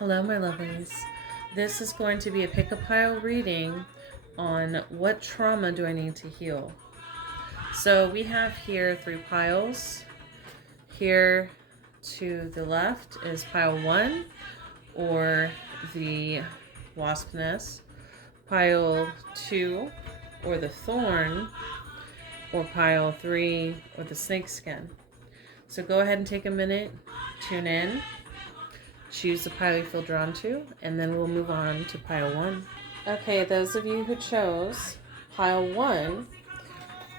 Hello, my lovelies. This is going to be a pick-a-pile reading on what trauma do I need to heal. So we have here 3 piles. Here to the left is pile 1, or the wasp nest. Pile 2, or the thorn, or pile 3, or the snake skin. So go ahead and take a minute, tune in. Choose the pile you feel drawn to, and then we'll move on to pile 1. Okay, those of you who chose pile 1,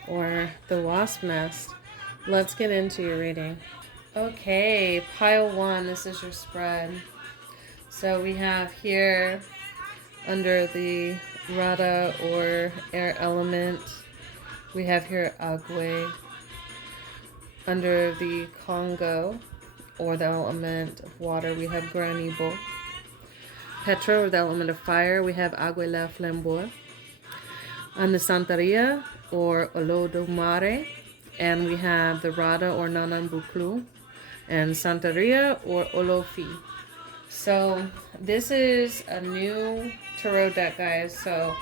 or the wasp nest, let's get into your reading. Okay, pile 1, this is your spread. So we have here, under the Rada or air element, we have here Agwe. Under the Congo, or the element of water, we have Granibo. Petra, or the element of fire, we have Aguila Flamboa. On the Santeria, or Olodomare, and we have the Rada, or Nanambuklu, and Santeria, or Olofi. So this is a new tarot deck, guys, so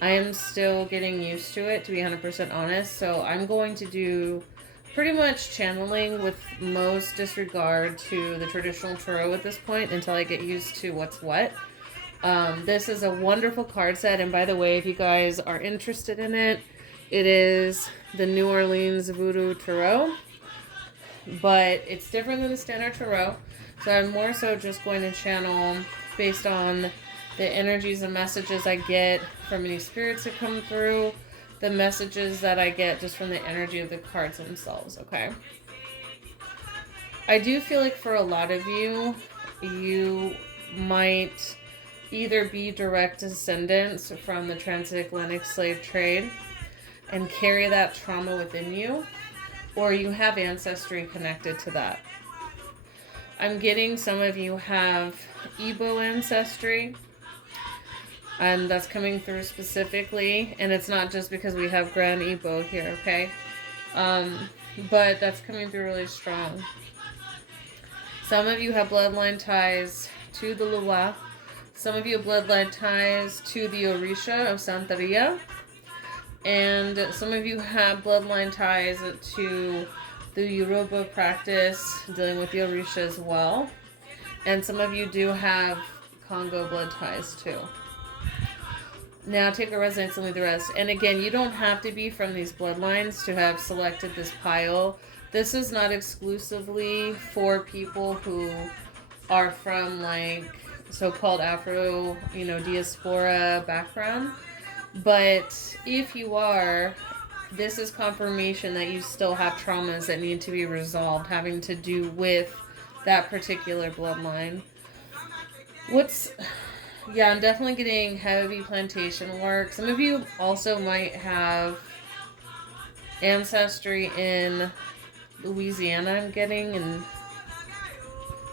I am still getting used to it, to be 100% honest. So I'm going to do pretty much channeling with most disregard to the traditional tarot at this point until I get used to what's what. This is a wonderful card set, and by the way, if you guys are interested in it, it is the New Orleans Voodoo Tarot, but it's different than the standard tarot, so I'm more so just going to channel based on the energies and messages I get from any spirits that come through, the messages that I get just from the energy of the cards themselves, okay? I do feel like for a lot of you, you might either be direct descendants from the transatlantic slave trade and carry that trauma within you, or you have ancestry connected to that. I'm getting some of you have Igbo ancestry, and that's coming through specifically, and it's not just because we have Grand Igbo here, okay? But that's coming through really strong. Some of you have bloodline ties to the Lua. Some of you have bloodline ties to the Orisha of Santeria. And some of you have bloodline ties to the Yoruba practice dealing with the Orisha as well. And some of you do have Congo blood ties too. Now take a resonance and leave the rest. And again, you don't have to be from these bloodlines to have selected this pile. This is not exclusively for people who are from like so-called Afro, diaspora background. But if you are, this is confirmation that you still have traumas that need to be resolved having to do with that particular bloodline. Yeah, I'm definitely getting heavy plantation work. Some of you also might have ancestry in Louisiana, I'm getting, and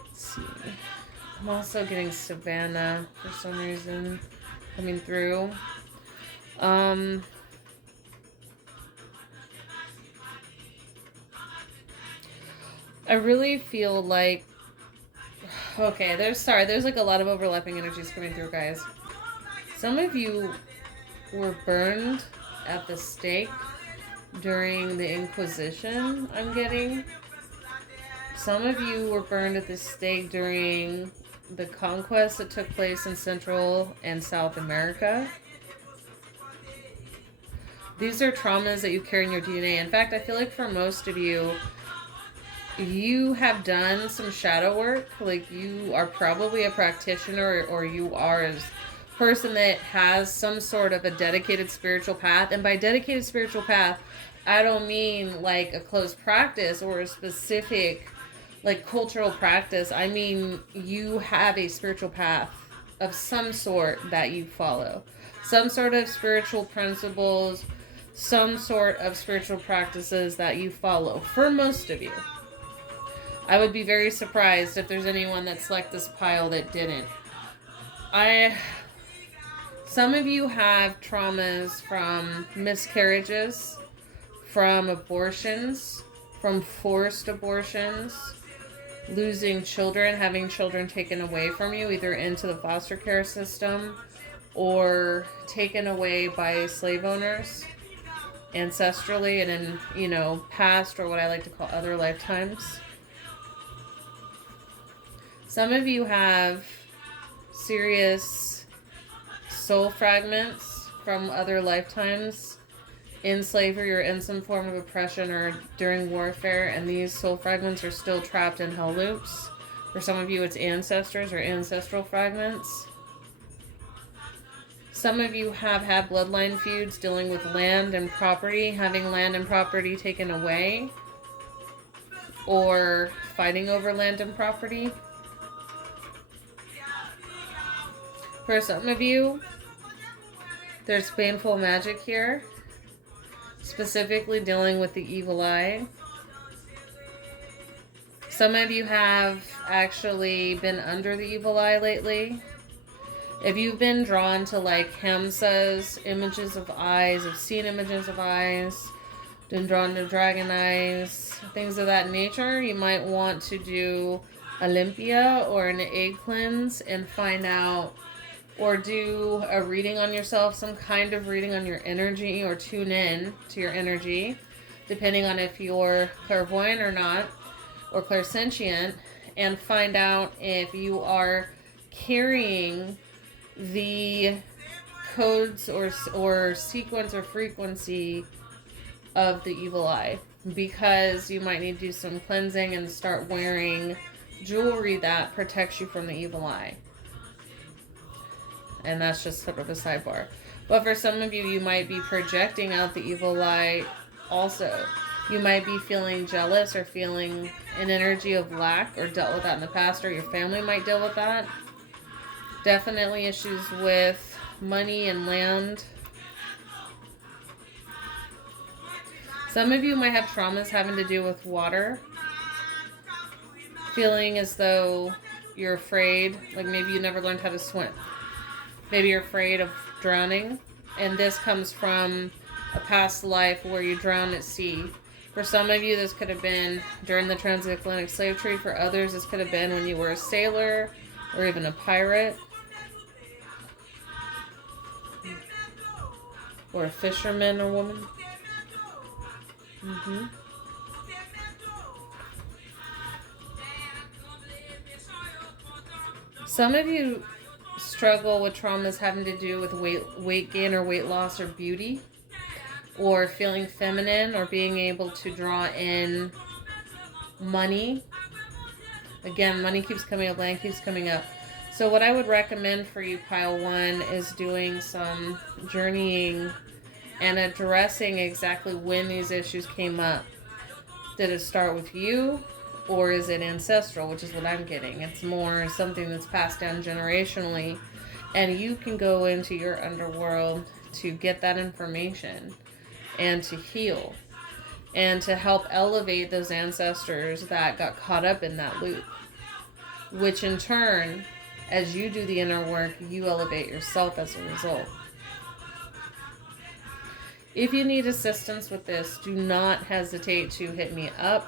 let's see. I'm also getting Savannah for some reason coming through. I really feel like, okay, there's like a lot of overlapping energies coming through, guys. Some of you were burned at the stake during the Inquisition, I'm getting. Some of you were burned at the stake during the conquest that took place in Central and South America. These are traumas that you carry in your DNA. In fact, I feel like for most of you, you have done some shadow work. Like you are probably a practitioner, or you are a person that has some sort of a dedicated spiritual path. And by dedicated spiritual path, I don't mean like a closed practice or a specific like cultural practice. I mean you have a spiritual path of some sort that you follow. Some sort of spiritual principles, some sort of spiritual practices that you follow, for most of you. I would be very surprised if there's anyone that selected this pile that didn't. Some of you have traumas from miscarriages, from abortions, from forced abortions, losing children, having children taken away from you, either into the foster care system or taken away by slave owners ancestrally and in, you know, past or what I like to call other lifetimes. Some of you have serious soul fragments from other lifetimes in slavery or in some form of oppression or during warfare, and these soul fragments are still trapped in hell loops. For some of you, it's ancestors or ancestral fragments. Some of you have had bloodline feuds dealing with land and property, having land and property taken away, or fighting over land and property. For some of you, there's painful magic here, specifically dealing with the evil eye. Some of you have actually been under the evil eye lately. If you've been drawn to like Hamsa's images of eyes, have seen images of eyes, been drawn to dragon eyes, things of that nature, you might want to do Olympia or an egg cleanse and find out, or do a reading on yourself, some kind of reading on your energy, or tune in to your energy, depending on if you're clairvoyant or not, or clairsentient, and find out if you are carrying the codes or sequence or frequency of the evil eye, because you might need to do some cleansing and start wearing jewelry that protects you from the evil eye. And that's just sort of a sidebar. But for some of you, you might be projecting out the evil eye also. You might be feeling jealous or feeling an energy of lack, or dealt with that in the past, or your family might deal with that. Definitely issues with money and land. Some of you might have traumas having to do with water. Feeling as though you're afraid, like maybe you never learned how to swim. Maybe you're afraid of drowning. And this comes from a past life where you drowned at sea. For some of you, this could have been during the transatlantic slave trade. For others, this could have been when you were a sailor or even a pirate. Or a fisherman or woman. Some of you struggle with traumas having to do with weight gain or weight loss or beauty, or feeling feminine, or being able to draw in money. Again, money keeps coming up, land keeps coming up. So what I would recommend for you, pile one, is doing some journeying and addressing exactly when these issues came up. Did it start with you, or is it ancestral, which is what I'm getting? It's more something that's passed down generationally, and you can go into your underworld to get that information and to heal and to help elevate those ancestors that got caught up in that loop, which in turn, as you do the inner work, you elevate yourself as a result. If you need assistance with this, do not hesitate to hit me up.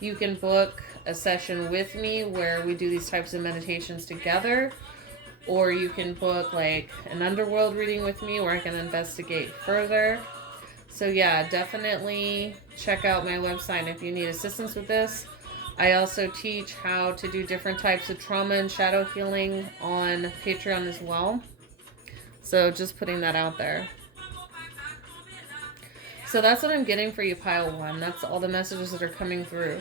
You can book a session with me where we do these types of meditations together, or you can book like an underworld reading with me where I can investigate further. So yeah, definitely check out my website if you need assistance with this. I also teach how to do different types of trauma and shadow healing on Patreon as well. So just putting that out there. So that's what I'm getting for you, pile one. That's all the messages that are coming through.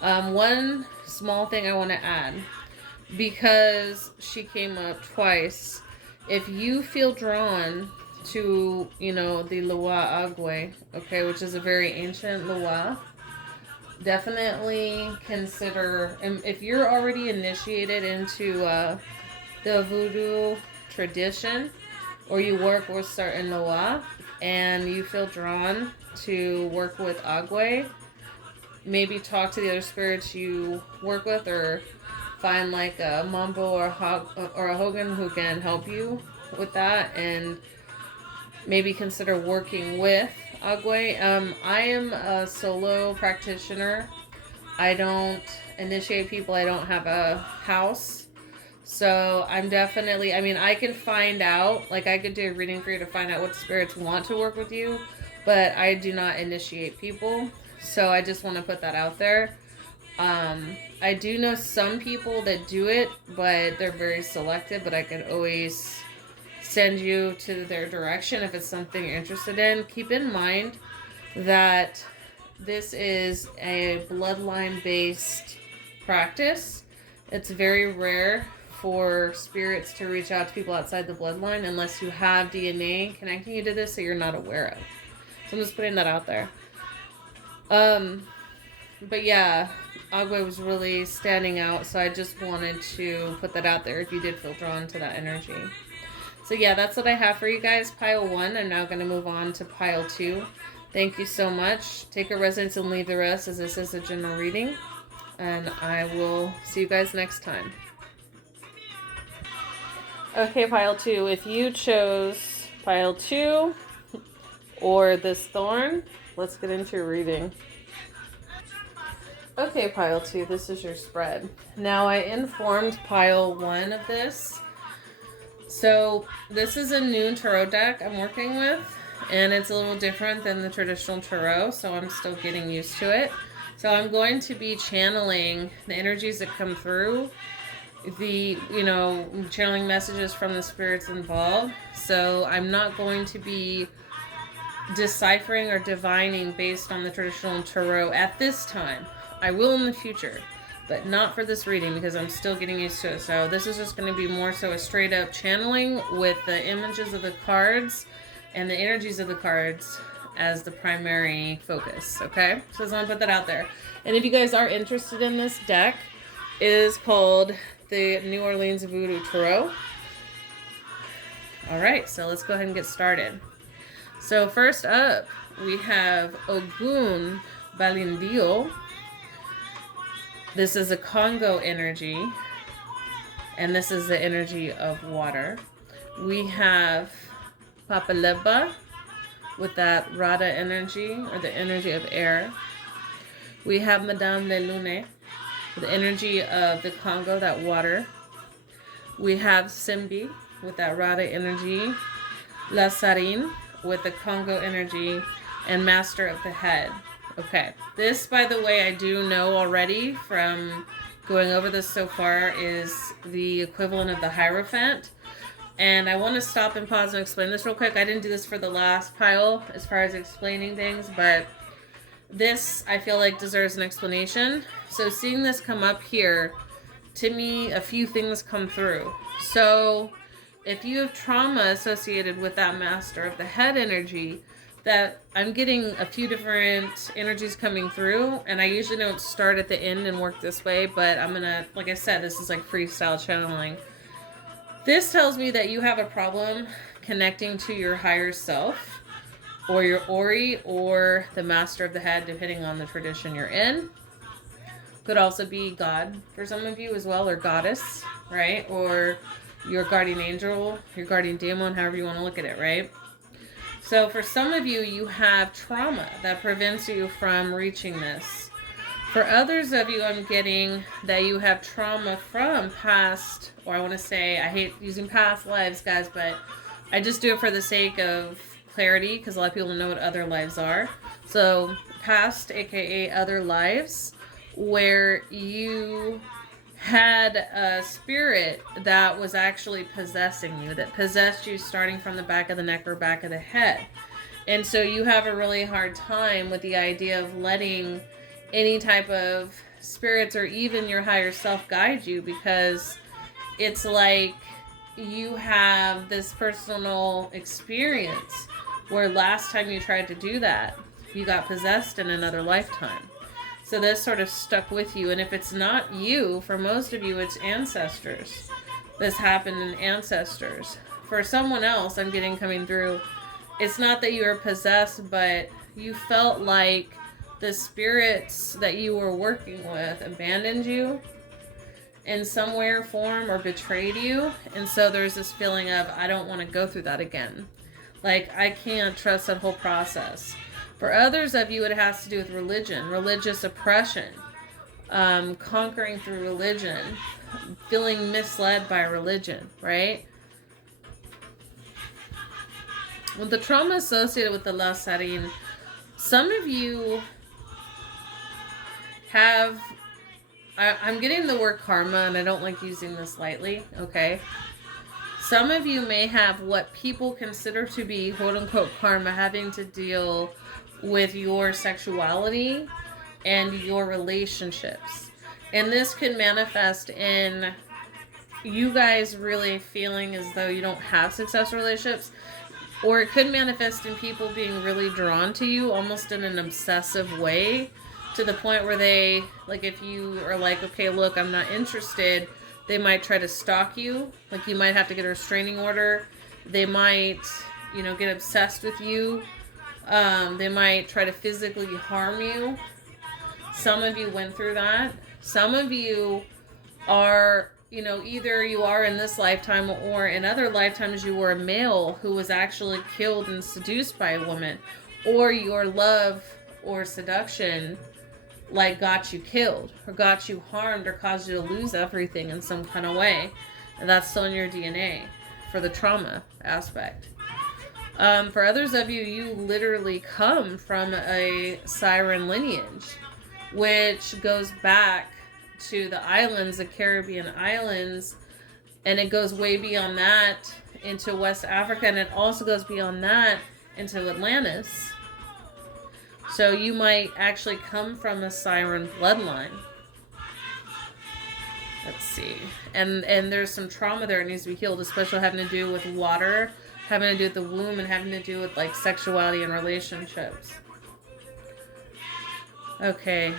One small thing I want to add, because she came up twice. If you feel drawn to, you know, the Lua Agwe, okay, which is a very ancient Lua, definitely consider, and if you're already initiated into the voodoo tradition, or you work with certain Lua, and you feel drawn to work with Agwe, maybe talk to the other spirits you work with, or find like a Mambo or a Hogan who can help you with that, and maybe consider working with Agwe. I am a solo practitioner I don't initiate people. I don't have a house. So I'm definitely, I mean, I can find out, like I could do a reading for you to find out what spirits want to work with you, but I do not initiate people. So I just want to put that out there. I do know some people that do it, but they're very selective, but I could always send you to their direction if it's something you're interested in. Keep in mind that this is a bloodline-based practice. It's very rare for spirits to reach out to people outside the bloodline unless you have DNA connecting you to this that you're not aware of. So I'm just putting that out there. But yeah, Agua was really standing out, so I just wanted to put that out there if you did feel drawn to that energy. So yeah, that's what I have for you guys. Pile 1, I'm now going to move on to pile 2. Thank you so much. Take a resonance and leave the rest, as this is a general reading. And I will see you guys next time. Okay, pile 2. If you chose pile 2 or this thorn, let's get into your reading. Okay, pile 2, this is your spread. Now, I informed pile 1 of this. So, this is a new tarot deck I'm working with, and it's a little different than the traditional tarot, so I'm still getting used to it. So, I'm going to be channeling the energies that come through, channeling messages from the spirits involved. So, I'm not going to be deciphering or divining based on the traditional tarot at this time. I will in the future, but not for this reading because I'm still getting used to it. So this is just going to be more so a straight up channeling with the images of the cards and the energies of the cards as the primary focus. Okay, so I just want to put that out there. And if you guys are interested in this deck, it is called the New Orleans Voodoo Tarot. All right, so let's go ahead and get started. So first up, we have Ogun Balindio. This is a Congo energy, and this is the energy of water. We have Papaleba with that Rada energy, or the energy of air. We have Madame Le Lune with the energy of the Congo, that water. We have Simbi with that Rada energy. La Sarine with the Congo energy, and Master of the Head. Okay, this, by the way, I do know already from going over this so far, is the equivalent of the Hierophant. And I want to stop and pause and explain this real quick. I didn't do this for the last pile as far as explaining things, but this, I feel like, deserves an explanation. So seeing this come up here, to me, a few things come through. So if you have trauma associated with that Master of the Head energy, that I'm getting a few different energies coming through, and I usually don't start at the end and work this way, but I'm gonna, like I said, this is like freestyle channeling. This tells me that you have a problem connecting to your higher self, or your Ori, or the Master of the Head, depending on the tradition you're in. Could also be God for some of you as well, or Goddess, right? Or your guardian angel, your guardian demon, however you want to look at it, right? So for some of you, you have trauma that prevents you from reaching this. For others of you, I'm getting that you have trauma from past, or I want to say, I hate using past lives, guys, but I just do it for the sake of clarity, because a lot of people don't know what other lives are. So past, aka other lives, where you had a spirit that was actually possessing you, that possessed you starting from the back of the neck or back of the head. And so you have a really hard time with the idea of letting any type of spirits or even your higher self guide you, because it's like you have this personal experience where last time you tried to do that, you got possessed in another lifetime. So this sort of stuck with you. And if it's not you, for most of you, it's ancestors. This happened in ancestors. For someone else, I'm getting coming through, it's not that you were possessed, but you felt like the spirits that you were working with abandoned you in some way or form, or betrayed you. And so there's this feeling of, I don't want to go through that again. Like, I can't trust that whole process. For others of you, it has to do with religion, religious oppression. conquering through religion, feeling misled by religion, right? With the trauma associated with the last setting, some of you have, I'm getting the word karma, and I don't like using this lightly, okay? Some of you may have what people consider to be quote-unquote karma, having to deal with your sexuality and your relationships. And this could manifest in you guys really feeling as though you don't have successful relationships, or it could manifest in people being really drawn to you almost in an obsessive way, to the point where they, like, if you are like, okay, look, I'm not interested, they might try to stalk you. Like, you might have to get a restraining order. They might, you know, get obsessed with you. They might try to physically harm you. Some of you went through that. Some of you are, you know, either you are in this lifetime, or in other lifetimes you were a male who was actually killed and seduced by a woman, or your love or seduction like got you killed or got you harmed or caused you to lose everything in some kind of way. And that's still in your DNA for the trauma aspect. For others of you, you literally come from a siren lineage, which goes back to the islands, the Caribbean islands, and it goes way beyond that into West Africa, and it also goes beyond that into Atlantis. So you might actually come from a siren bloodline. Let's see. And there's some trauma there that needs to be healed, especially having to do with water, having to do with the womb, and having to do with like sexuality and relationships. Okay.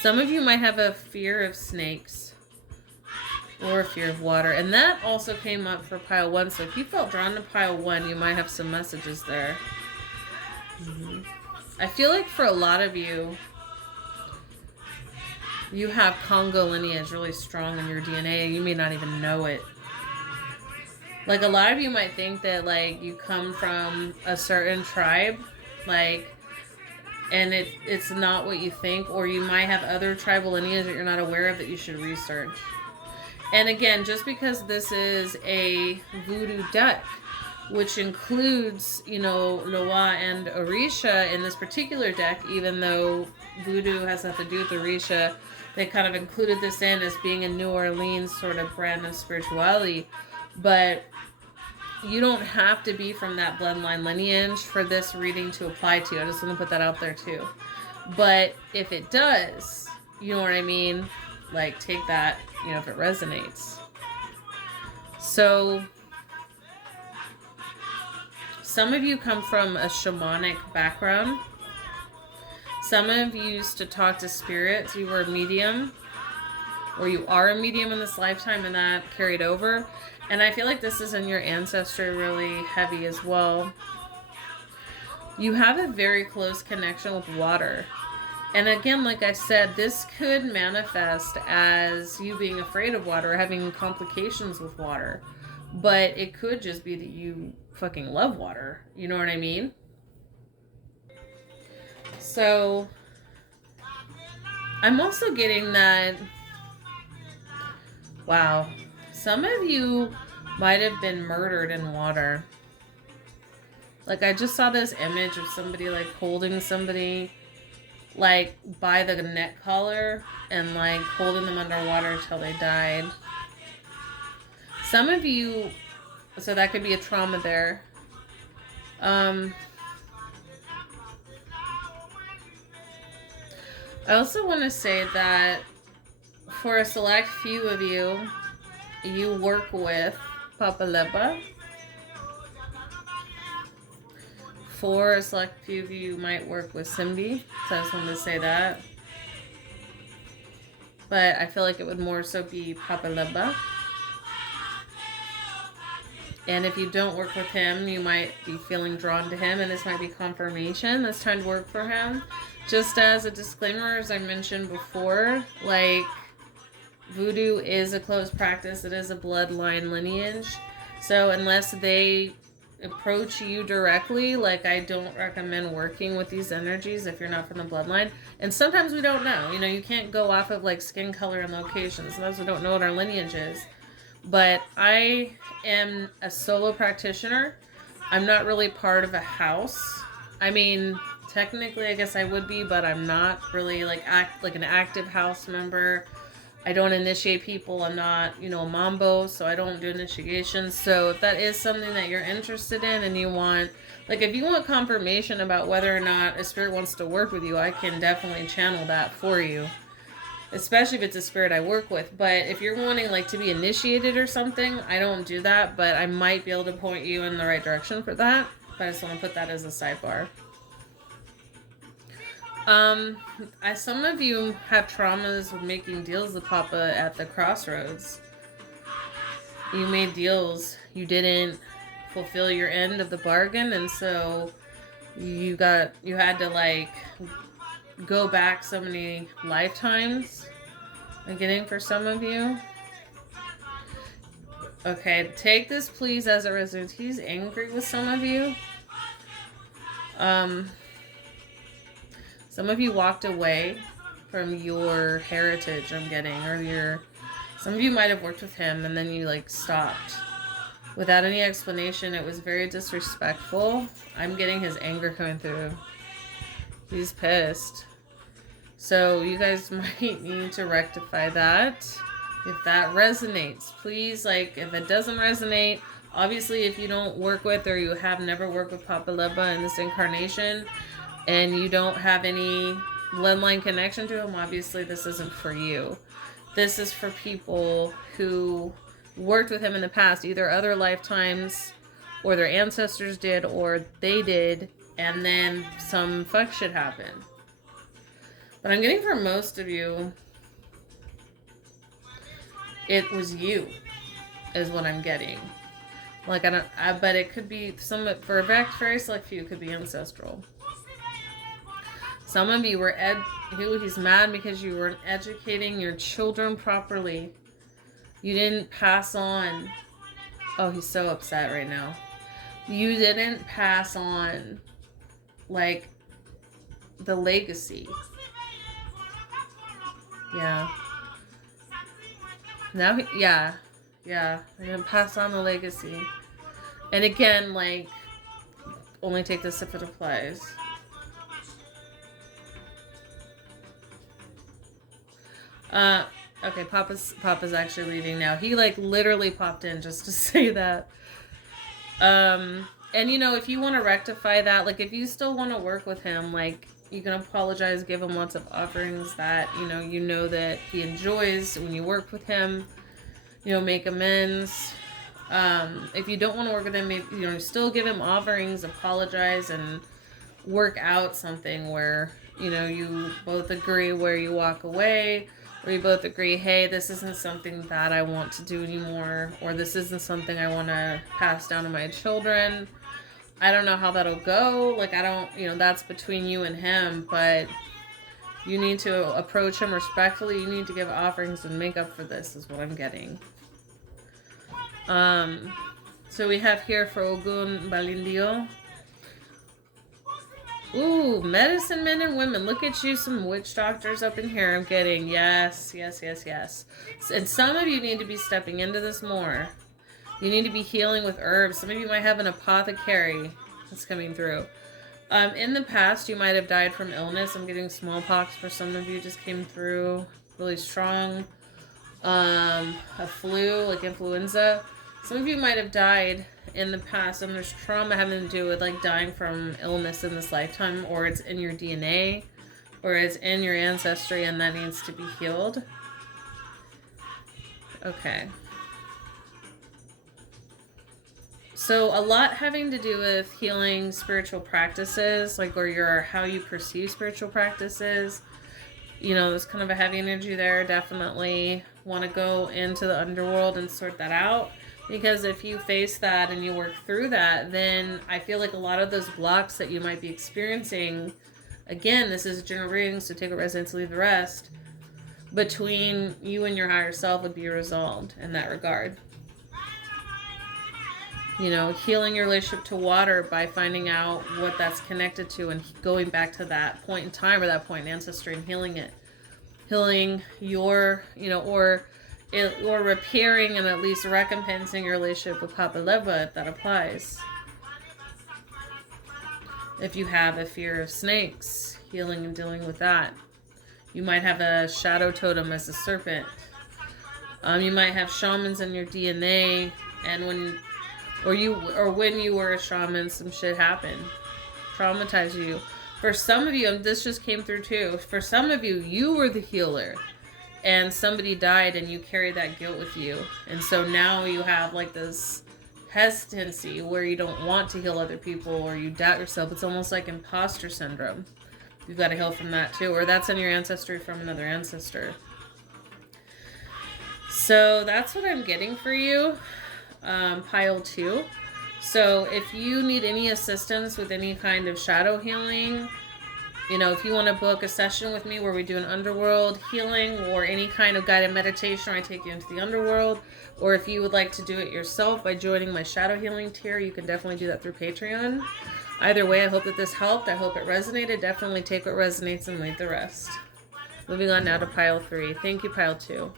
Some of you might have a fear of snakes or a fear of water. And that also came up for pile 1. So if you felt drawn to pile 1, you might have some messages there. I feel like for a lot of you, you have Congo lineage really strong in your DNA, and you may not even know it. Like, a lot of you might think that, like, you come from a certain tribe, like, and it's not what you think, or you might have other tribal lineage that you're not aware of that you should research. And again, just because this is a voodoo deck, which includes, you know, Loa and Orisha in this particular deck, even though voodoo has nothing to do with Orisha, they kind of included this in as being a New Orleans sort of brand of spirituality. But you don't have to be from that bloodline lineage for this reading to apply to you. I just want to put that out there too. But if it does, you know what I mean? Like, take that, you know, if it resonates. So some of you come from a shamanic background. Some of you used to talk to spirits. You were a medium, or you are a medium in this lifetime, and that carried over. And I feel like this is in your ancestry really heavy as well. You have a very close connection with water. And again, like I said, this could manifest as you being afraid of water, having complications with water. But it could just be that you fucking love water. You know what I mean? So I'm also getting that, wow, some of you might have been murdered in water. Like, I just saw this image of somebody like holding somebody like by the neck collar and like holding them underwater until they died. Some of you, so that could be a trauma there. I also want to say that for a select few of you, you work with Papa Lepa. For a select few of you, might work with Simbi. So I just wanted to say that. But I feel like it would more so be Papa Lepa. And if you don't work with him, you might be feeling drawn to him, and this might be confirmation. It's time to work for him. Just as a disclaimer, as I mentioned before, like, voodoo is a closed practice. It is a bloodline lineage. So unless they approach you directly, like I don't recommend working with these energies if you're not from the bloodline. And sometimes we don't know. You know, you can't go off of like skin color and location. Sometimes we don't know what our lineage is. But I am a solo practitioner. I'm not really part of a house. I mean, technically I guess I would be, but I'm not really like an active house member. I don't initiate people. I'm not, you know, a mambo, so I don't do initiations. So if that is something that you're interested in and you want, like if you want confirmation about whether or not a spirit wants to work with you, I can definitely channel that for you. Especially if it's a spirit I work with. But if you're wanting like to be initiated or something, I don't do that, but I might be able to point you in the right direction for that. But I just want to put that as a sidebar. Some of you have traumas with making deals with Papa at the crossroads. You made deals. You didn't fulfill your end of the bargain, and so you had to like go back so many lifetimes. I'm getting for some of you. Okay, take this please as a resonates. He's angry with some of you. Some of you walked away from your heritage, I'm getting, or some of you might have worked with him and then you like stopped. Without any explanation, it was very disrespectful. I'm getting his anger coming through. He's pissed. So you guys might need to rectify that. If that resonates, please, like if it doesn't resonate, obviously if you don't work with or you have never worked with Papa Leba in this incarnation, and you don't have any bloodline connection to him, obviously this isn't for you. This is for people who worked with him in the past, either other lifetimes, or their ancestors did, or they did, and then some fuck shit happened. But I'm getting for most of you, it was you, is what I'm getting. Like, but it could be, for a very select few, it could be ancestral. Some of you were, he's mad because you weren't educating your children properly. You didn't pass on. Oh, he's so upset right now. You didn't pass on, like, the legacy. Yeah. Now, yeah. I didn't pass on the legacy. And again, like, only take this if it applies. Okay, Papa's actually leaving now. He like literally popped in just to say that. And you know, if you want to rectify that, like if you still want to work with him, like you can apologize, give him lots of offerings that, you know that he enjoys when you work with him, make amends. If you don't want to work with him, maybe, still give him offerings, apologize, and work out something where, you both agree where you walk away, or you both agree, hey, this isn't something that I want to do anymore, or this isn't something I want to pass down to my children. I don't know how that'll go. Like, I don't, that's between you and him, but you need to approach him respectfully. You need to give offerings and make up for this, is what I'm getting. So we have here for Ogun Balindio. Ooh, medicine men and women. Look at you, some witch doctors up in here. I'm getting yes. And some of you need to be stepping into this more. You need to be healing with herbs. Some of you might have an apothecary that's coming through. In the past, you might have died from illness. I'm getting smallpox for some of you, just came through really strong. A flu, like influenza. Some of you might have died in the past, and there's trauma having to do with like dying from illness in this lifetime, or it's in your DNA, or it's in your ancestry, and that needs to be healed. Okay. So a lot having to do with healing spiritual practices, like how you perceive spiritual practices. There's kind of a heavy energy there. Definitely want to go into the underworld and sort that out. Because if you face that and you work through that, then I feel like a lot of those blocks that you might be experiencing, again, this is a general reading, so take what resonates, leave the rest, between you and your higher self would be resolved in that regard. You know, healing your relationship to water by finding out what that's connected to and going back to that point in time or that point in ancestry and healing it. Healing your, you know, or repairing and at least recompensing your relationship with Papa Leva if that applies. If you have a fear of snakes, healing and dealing with that. You might have a shadow totem as a serpent. You might have shamans in your DNA, and when you were a shaman, some shit happened. Traumatized you. For some of you, and this just came through too, for some of you, you were the healer. And somebody died and you carry that guilt with you. And so now you have like this hesitancy where you don't want to heal other people or you doubt yourself. It's almost like imposter syndrome. You've got to heal from that too. Or that's in your ancestry from another ancestor. So that's what I'm getting for you. Pile 2. So if you need any assistance with any kind of shadow healing, you know, if you want to book a session with me where we do an underworld healing or any kind of guided meditation where I take you into the underworld, or if you would like to do it yourself by joining my shadow healing tier, you can definitely do that through Patreon. Either way, I hope that this helped. I hope it resonated. Definitely take what resonates and leave the rest. Moving on now to pile 3. Thank you, pile 2.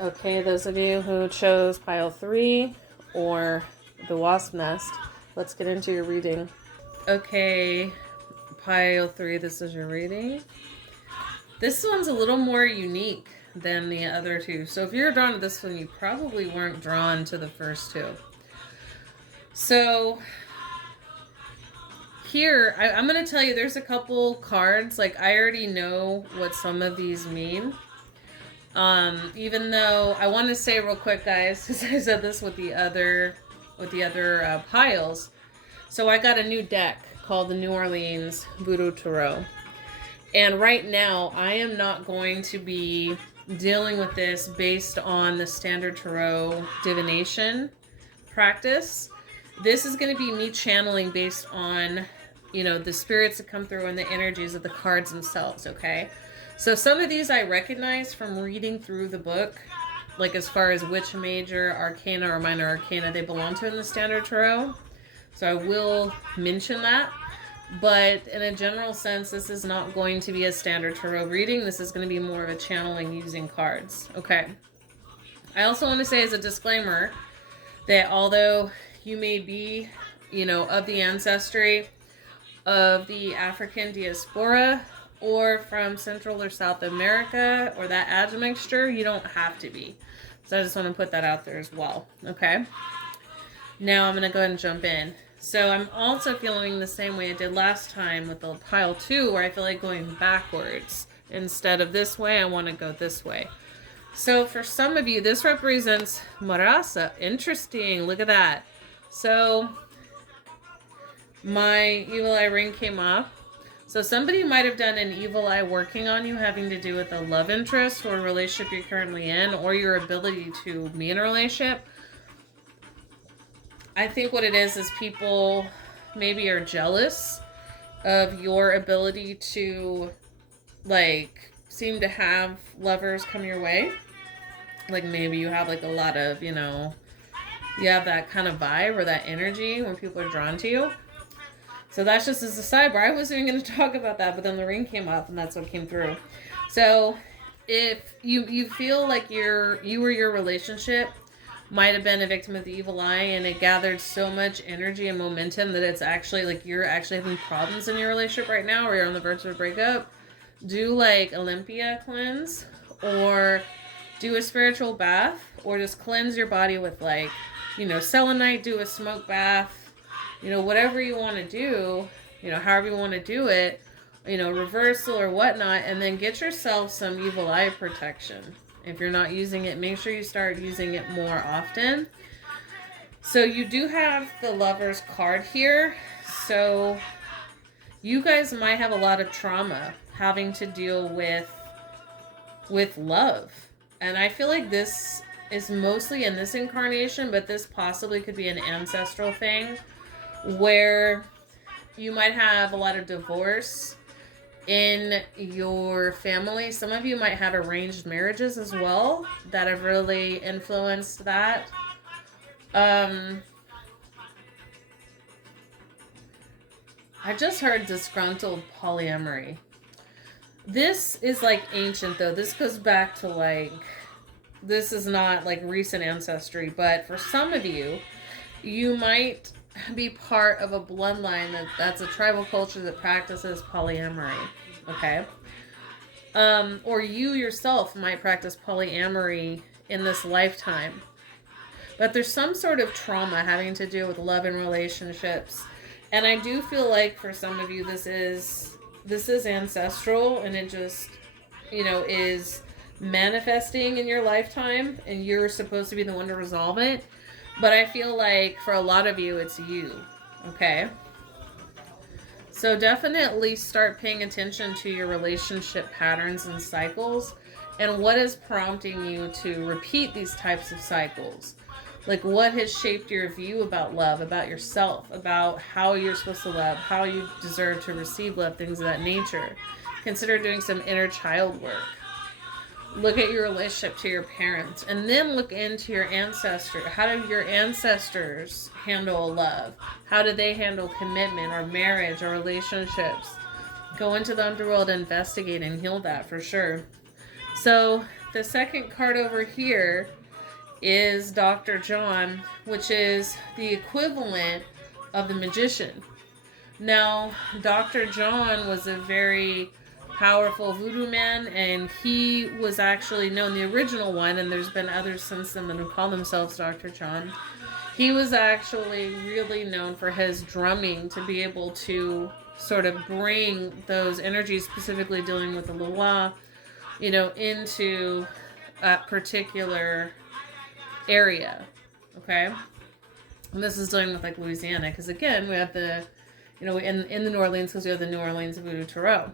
Okay, those of you who chose pile 3 or the wasp nest, let's get into your reading. Okay, pile 3, this is your reading. This one's a little more unique than the other two. So if you're drawn to this one, you probably weren't drawn to the first two. So here, I'm going to tell you there's a couple cards. Like, I already know what some of these mean. Even though I want to say real quick, guys, because I said this with the other piles. So I got a new deck called the New Orleans Voodoo Tarot. And right now, I am not going to be dealing with this based on the standard tarot divination practice. This is going to be me channeling based on, you know, the spirits that come through and the energies of the cards themselves, okay? So some of these I recognize from reading through the book, like as far as which major arcana or minor arcana they belong to in the standard tarot. So I will mention that. But in a general sense, this is not going to be a standard tarot reading. This is going to be more of a channeling using cards. Okay. I also want to say as a disclaimer that although you may be, you know, of the ancestry of the African diaspora or from Central or South America or that admixture, you don't have to be. So I just want to put that out there as well. Okay. Now I'm going to go ahead and jump in. So I'm also feeling the same way I did last time with the pile 2, where I feel like going backwards. Instead of this way, I want to go this way. So for some of you, this represents Marasa. Interesting. Look at that. So my evil eye ring came off. So somebody might have done an evil eye working on you, having to do with a love interest or a relationship you're currently in, or your ability to be in a relationship. I think what it is people maybe are jealous of your ability to, like, seem to have lovers come your way. Like, maybe you have, like, a lot of, you know, you have that kind of vibe or that energy when people are drawn to you. So that's just as a sidebar. I wasn't even going to talk about that, but then the ring came up and that's what came through. So if you feel like you or your relationship might have been a victim of the evil eye and it gathered so much energy and momentum that it's actually like you're actually having problems in your relationship right now or you're on the verge of a breakup, do like Olympia cleanse or do a spiritual bath or just cleanse your body with, like, you know, selenite, do a smoke bath, you know, whatever you want to do, you know, however you want to do it, you know, reversal or whatnot, and then get yourself some evil eye protection. If you're not using it, make sure you start using it more often. So you do have the Lover's card here. So you guys might have a lot of trauma having to deal with love. And I feel like this is mostly in this incarnation, but this possibly could be an ancestral thing where you might have a lot of divorce in your family. Some of you might have arranged marriages as well that have really influenced that. I just heard disgruntled polyamory. This is like ancient though. This goes back to like, this is not like recent ancestry, but for some of you, you might be part of a bloodline that's a tribal culture that practices polyamory. Okay. Or you yourself might practice polyamory in this lifetime. But there's some sort of trauma having to do with love and relationships. And I do feel like for some of you this is ancestral, and it just, is manifesting in your lifetime, and you're supposed to be the one to resolve it. But I feel like for a lot of you it's you. Okay? So definitely start paying attention to your relationship patterns and cycles, and what is prompting you to repeat these types of cycles. Like, what has shaped your view about love, about yourself, about how you're supposed to love, how you deserve to receive love, things of that nature. Consider doing some inner child work. Look at your relationship to your parents, and then look into your ancestry. How did your ancestors handle love? How did they handle commitment or marriage or relationships? Go into the underworld, investigate, and heal that for sure. So the second card over here is Dr. John, which is the equivalent of the magician. Now, Dr. John was a very powerful voodoo man, and he was actually known, the original one, and there's been others since then that have called themselves Dr. John. He was actually really known for his drumming, to be able to sort of bring those energies, specifically dealing with the Loa, into a particular area. Okay? And this is dealing with like Louisiana, because again, we have the, in the New Orleans, because we have the New Orleans Voodoo Tarot.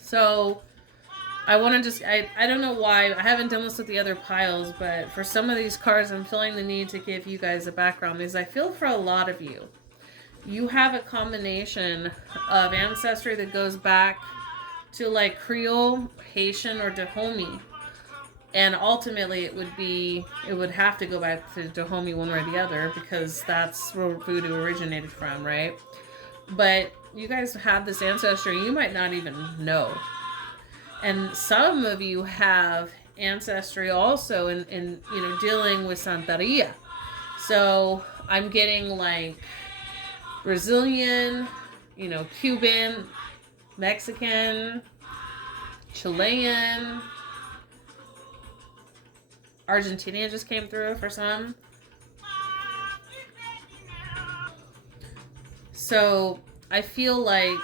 So I want to just, I don't know why, I haven't done this with the other piles, but for some of these cards, I'm feeling the need to give you guys a background, because I feel for a lot of you, you have a combination of ancestry that goes back to like Creole, Haitian, or Dahomey. And ultimately it would have to go back to Dahomey one way or the other, because that's where voodoo originated from, right? But you guys have this ancestry you might not even know. And some of you have ancestry also in dealing with Santeria. So I'm getting like Brazilian, Cuban, Mexican, Chilean, Argentina just came through for some. So I feel like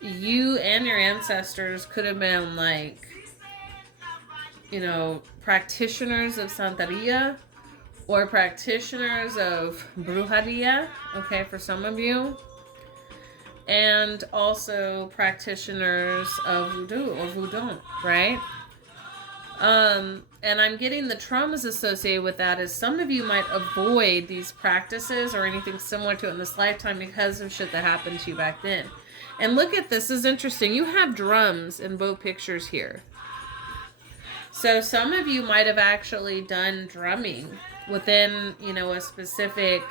you and your ancestors could have been like, practitioners of Santeria or practitioners of Brujeria, okay, for some of you. And also practitioners of voodoo or voodoo, right? And I'm getting the traumas associated with that is some of you might avoid these practices or anything similar to it in this lifetime because of shit that happened to you back then. And look at this is interesting. You have drums in both pictures here. So some of you might have actually done drumming within, a specific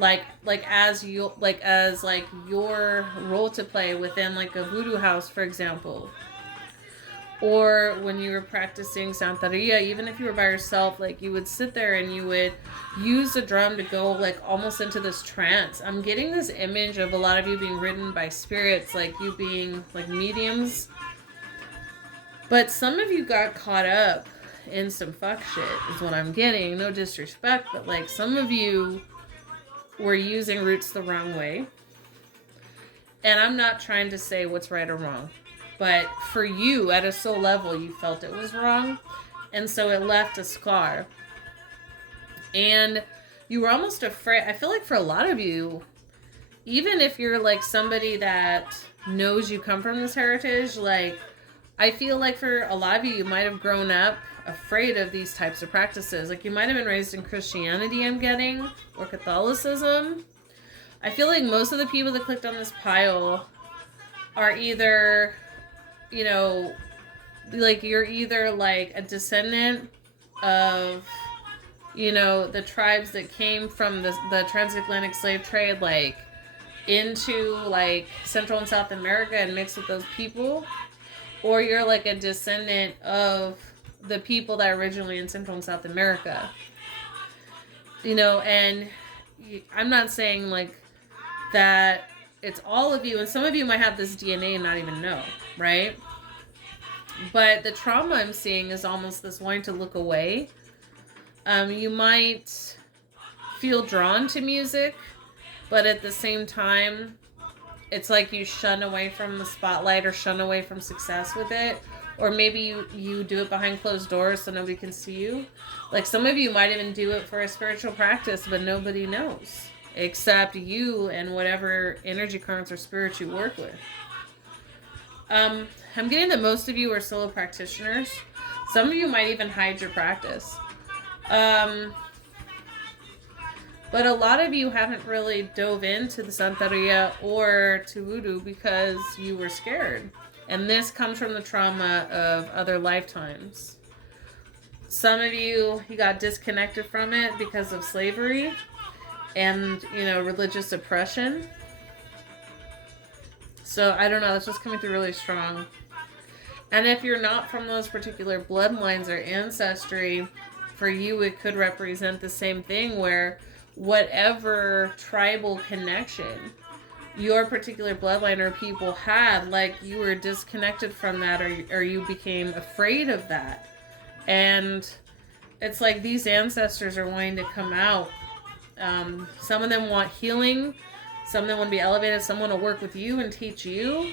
as your role to play within like a voodoo house, for example. Or when you were practicing Santeria, even if you were by yourself, like you would sit there and you would use the drum to go like almost into this trance. I'm getting this image of a lot of you being ridden by spirits, like you being like mediums. But some of you got caught up in some fuck shit is what I'm getting. No disrespect, but like some of you were using roots the wrong way. And I'm not trying to say what's right or wrong. But for you, at a soul level, you felt it was wrong. And so it left a scar. And you were almost afraid. I feel like for a lot of you, even if you're like somebody that knows you come from this heritage, like I feel like for a lot of you, you might have grown up afraid of these types of practices. Like you might have been raised in Christianity, I'm getting, or Catholicism. I feel like most of the people that clicked on this pile are either, like you're either like a descendant of you know, the tribes that came from the transatlantic slave trade, like, into, like, Central and South America and mixed with those people, or you're, like, a descendant of the people that originally in Central and South America. You know, and I'm not saying, like, that it's all of you, and some of you might have this DNA and not even know, right? But the trauma I'm seeing is almost this wanting to look away. You might feel drawn to music, but at the same time, it's like you shun away from the spotlight or shun away from success with it. Or maybe you do it behind closed doors so nobody can see you. Like, some of you might even do it for a spiritual practice, but nobody knows except you and whatever energy currents or spirits you work with. I'm getting that most of you are solo practitioners. Some of you might even hide your practice. But a lot of you haven't really dove into the Santeria or to voodoo because you were scared. And this comes from the trauma of other lifetimes. Some of you got disconnected from it because of slavery and, you know, religious oppression. So, I don't know, that's just coming through really strong. And if you're not from those particular bloodlines or ancestry, for you it could represent the same thing where whatever tribal connection your particular bloodline or people had, like, you were disconnected from that, or you became afraid of that. And it's like these ancestors are wanting to come out. Some of them want healing. Some of them want to be elevated. Some want to work with you and teach you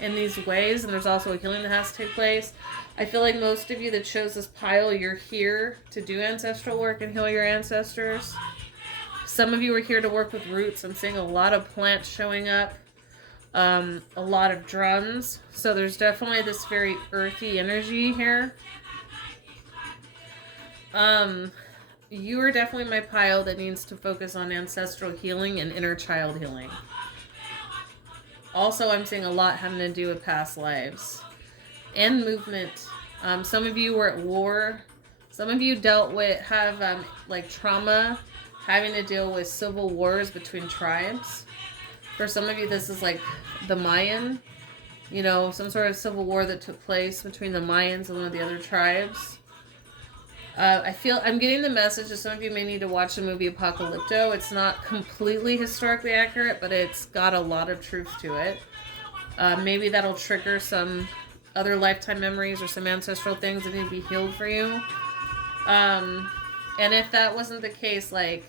in these ways. And there's also a healing that has to take place. I feel like most of you that chose this pile, you're here to do ancestral work and heal your ancestors. Some of you are here to work with roots. I'm seeing a lot of plants showing up. A lot of drums. So there's definitely this very earthy energy here. You are definitely my pile that needs to focus on ancestral healing and inner child healing. Also, I'm seeing a lot having to do with past lives. And movement. Some of you were at war. Some of you have like trauma having to deal with civil wars between tribes. For some of you, this is like the Mayan, you know, some sort of civil war that took place between the Mayans and one of the other tribes. I'm getting the message that some of you may need to watch the movie Apocalypto. It's not completely historically accurate, but it's got a lot of truth to it. Maybe that'll trigger some other lifetime memories or some ancestral things that need to be healed for you. And if that wasn't the case, like,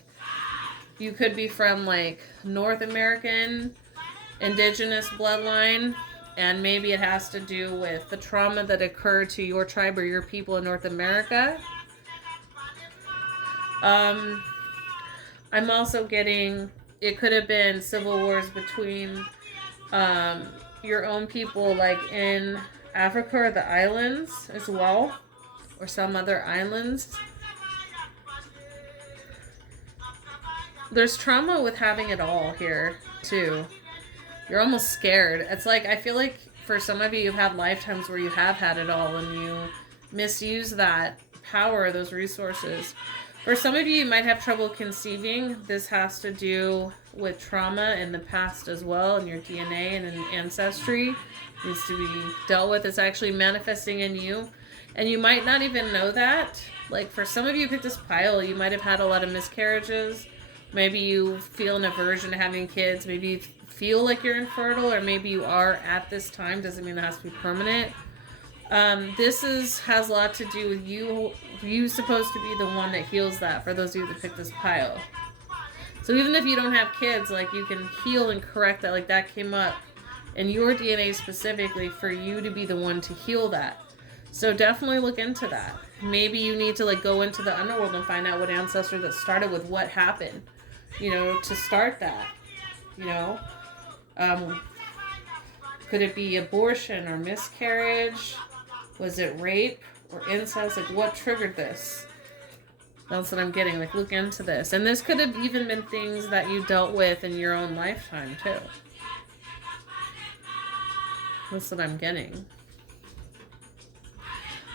you could be from, like, North American indigenous bloodline, and maybe it has to do with the trauma that occurred to your tribe or your people in North America. I'm also getting, it could have been civil wars between your own people, like in Africa or the islands as well, or some other islands. There's trauma with having it all here, too. You're almost scared. It's like, I feel like for some of you, you've had lifetimes where you have had it all and you misuse that power, those resources. For some of you, you might have trouble conceiving. This has to do with trauma in the past as well, and your DNA and in ancestry. It needs to be dealt with. It's actually manifesting in you. And you might not even know that. Like, for some of you who picked this pile, you might have had a lot of miscarriages. Maybe you feel an aversion to having kids. Maybe you feel like you're infertile, or maybe you are at this time. Doesn't mean it has to be permanent. This has a lot to do with you supposed to be the one that heals that, for those of you that picked this pile. So even if you don't have kids, like, you can heal and correct that. Like, that came up in your DNA specifically for you to be the one to heal that. So definitely look into that. Maybe you need to, like, go into the underworld and find out what ancestor that started with what happened, you know, to start that, you know. Could it be abortion or miscarriage? Was it rape or incest? Like, what triggered this? That's what I'm getting. Like, look into this. And this could have even been things that you dealt with in your own lifetime, too. That's what I'm getting.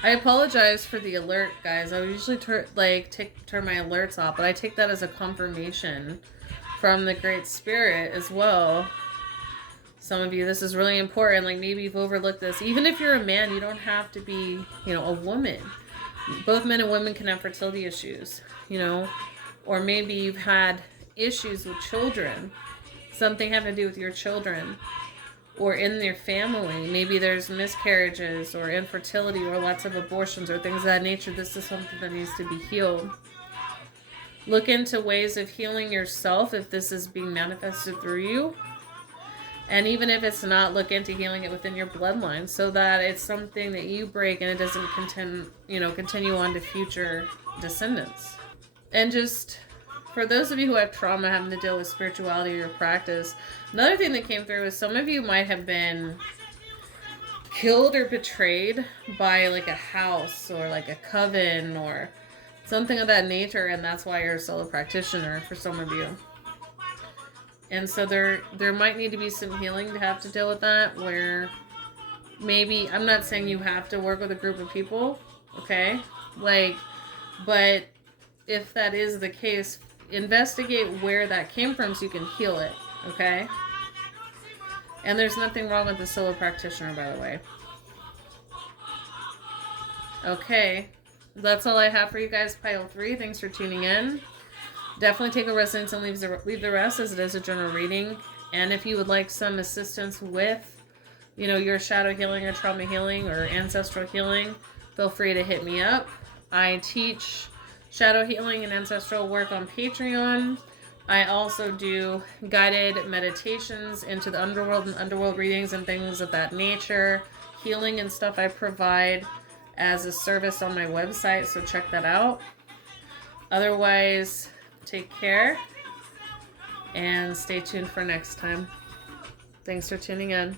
I apologize for the alert, guys. I would usually turn my alerts off, but I take that as a confirmation from the Great Spirit as well. Some of you, this is really important. Like, maybe you've overlooked this. Even if you're a man, you don't have to be, a woman. Both men and women can have fertility issues, or maybe you've had issues with children. Something having to do with your children or in your family. Maybe there's miscarriages or infertility or lots of abortions or things of that nature. This is something that needs to be healed. Look into ways of healing yourself if this is being manifested through you. And even if it's not, look into healing it within your bloodline so that it's something that you break and it doesn't continue on to future descendants. And just for those of you who have trauma having to deal with spirituality or your practice, another thing that came through is some of you might have been killed or betrayed by like a house or like a coven or something of that nature, and that's why you're a solo practitioner for some of you. And so there might need to be some healing to have to deal with that, where maybe, I'm not saying you have to work with a group of people, okay? But if that is the case, investigate where that came from so you can heal it, okay? And there's nothing wrong with the solo practitioner, by the way. Okay, that's all I have for you guys, pile 3. Thanks for tuning in. Definitely take a resonance and leave the rest, as it is a general reading. And if you would like some assistance with, your shadow healing or trauma healing or ancestral healing, feel free to hit me up. I teach shadow healing and ancestral work on Patreon. I also do guided meditations into the underworld and underworld readings and things of that nature. Healing and stuff I provide as a service on my website, so check that out. Otherwise, take care and stay tuned for next time. Thanks for tuning in.